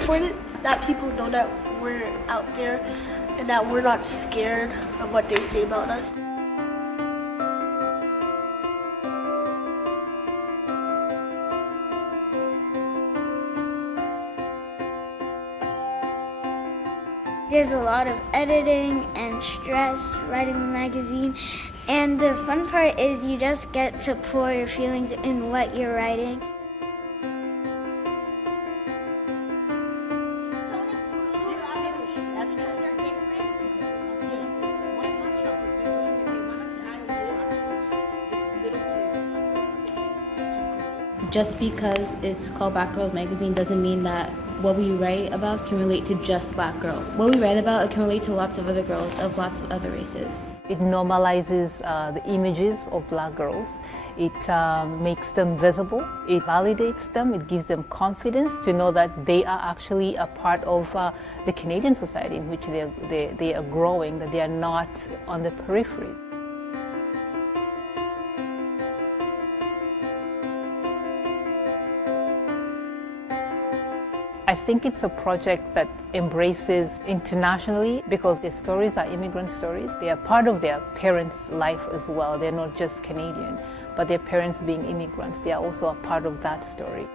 important that people know that we're out there and that we're not scared of what they say about us. There's a lot of editing and stress writing a magazine, and the fun part is you just get to pour your feelings in what you're writing. Don't exclude because they're different. Just because it's called Black Girls Magazine doesn't mean that what we write about can relate to just black girls. What we write about, it can relate to lots of other girls of lots of other races. It normalizes the images of black girls. It makes them visible. It validates them. It gives them confidence to know that they are actually a part of the Canadian society in which they are growing, that they are not on the periphery. I think it's a project that embraces internationally because their stories are immigrant stories. They are part of their parents' life as well. They're not just Canadian, but their parents being immigrants, they are also a part of that story.